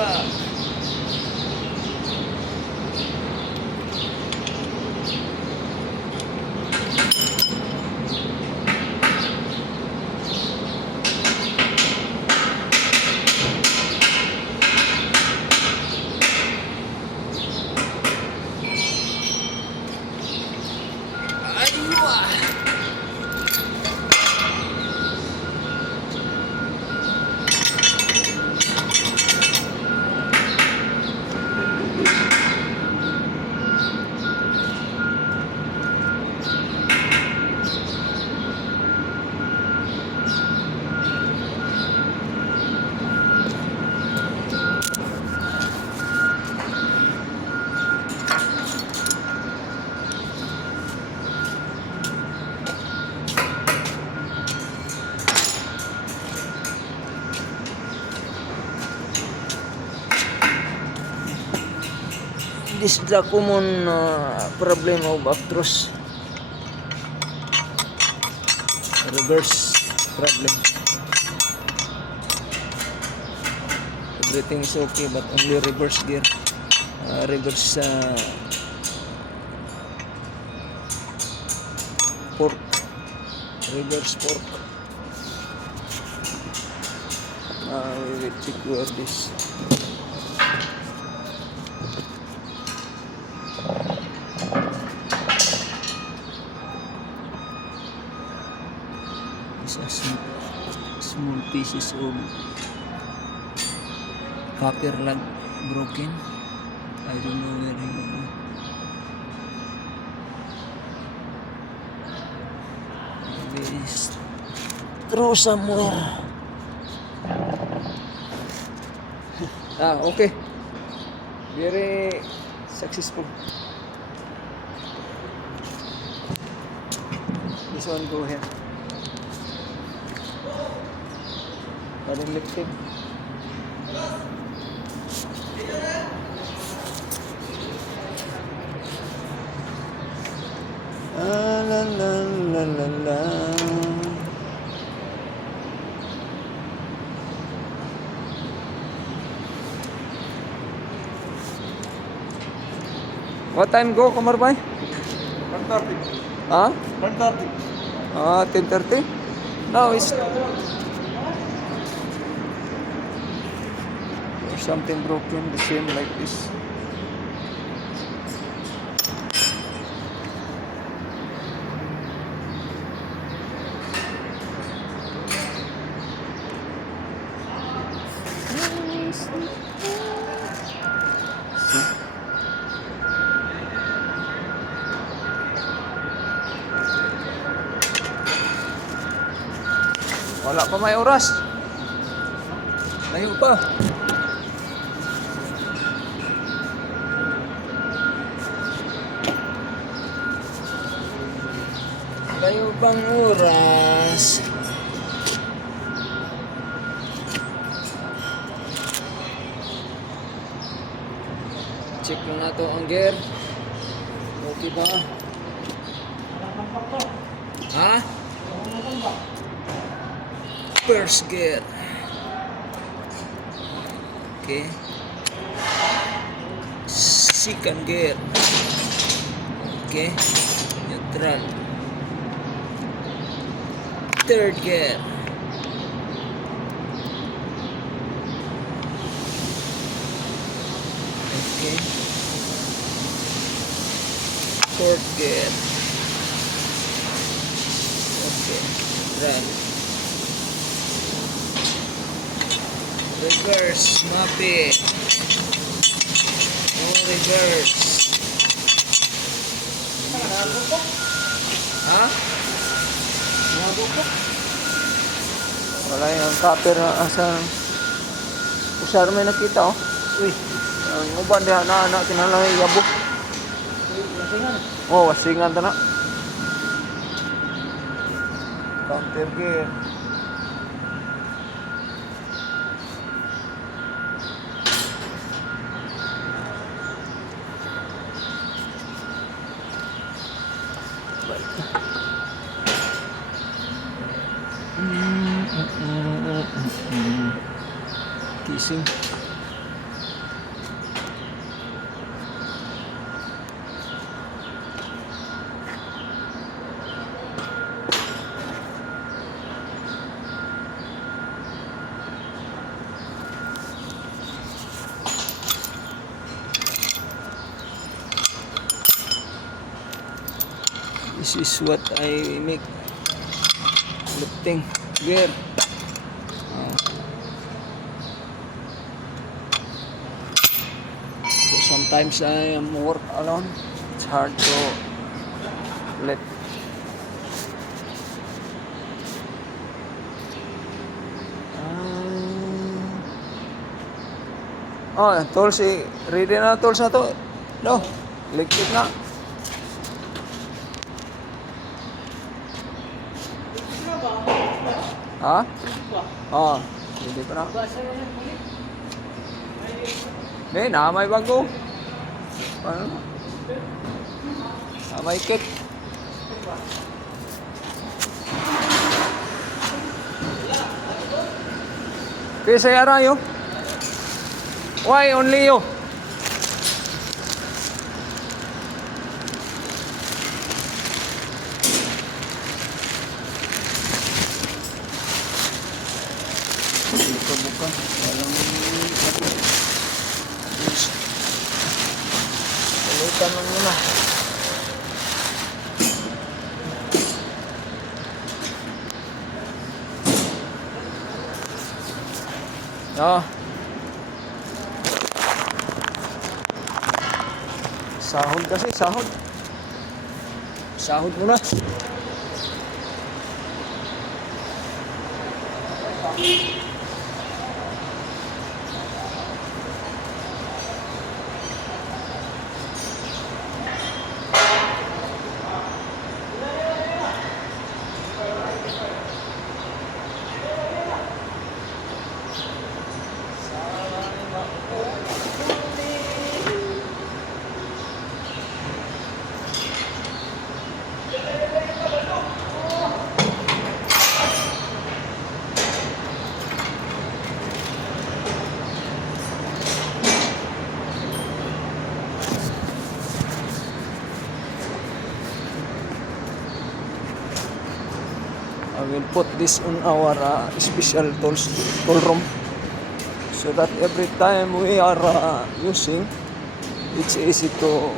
truck. Aywa. This is the common problem of actros. Reverse problem. Everything is okay, but only reverse gear. Reverse fork. Reverse fork. We will check where this. Small pieces of copper lug broken. I don't know where he is. Through somewhere. Okay. Very successful. This one go here. Parang lifted. La la la la la. What time go, Kamarbay? 1:30. Huh? 1:30. 10:30? No, it's something broken, the same like this. Wala pa may oras. Layo pa. Layo pang oras. Check lang nato ang gear. Okay ba? Ha? First gear. Okay. Second gear. Okay. Neutral. Third gear. Okay. Fourth gear. Okay. Run. Reverse, mapi. No reverse. Ha? Wala yung copper na asa. Usar may nakita oh. Uy. Ang uban diha na anak kinala yabo. Oh, wasingan ta na. Counter gear. Kissing. This is what I make lifting gear. So sometimes I am work alone. It's hard to lift. Tools, ready na tools na to. No, electric na. Ha? Hindi pa na. Hindi, may bago. Ano? May kit. Kaya saya rayo. Why only you? Buka-buka. Walang palitan lang muna. Sahod kasi, sahod. Sahod muna. I will put this on our special tool room so that every time we are using, it's easy for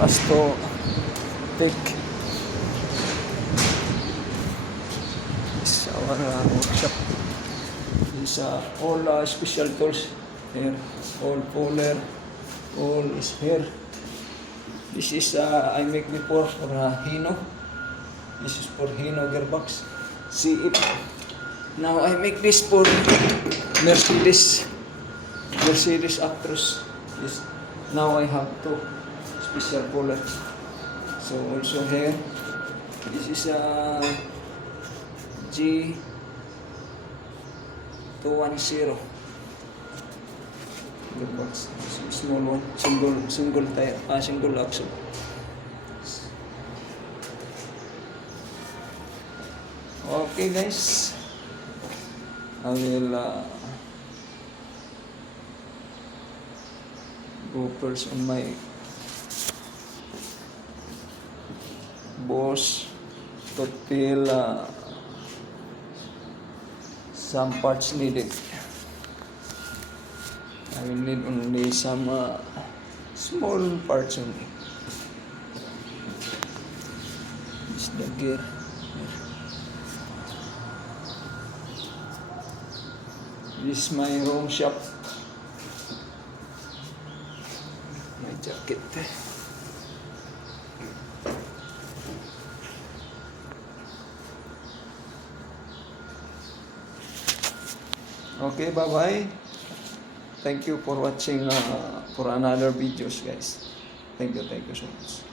us to take. This is our workshop. This all special tools here. All puller, all is here. This is I make before for Hino. This is for Hino gearbox. CF. Now I make this for Mercedes Actros. This. Now I have two special pullers. So also here, this is a G210 gearbox. Small one, single tire, single axle. Okay guys, I will go first on my boss to fill some parts needed. I will need only some small parts only. This is the gear. This is my home shop. My jacket. Okay, bye-bye. Thank you for watching for another videos, guys. Thank you so much.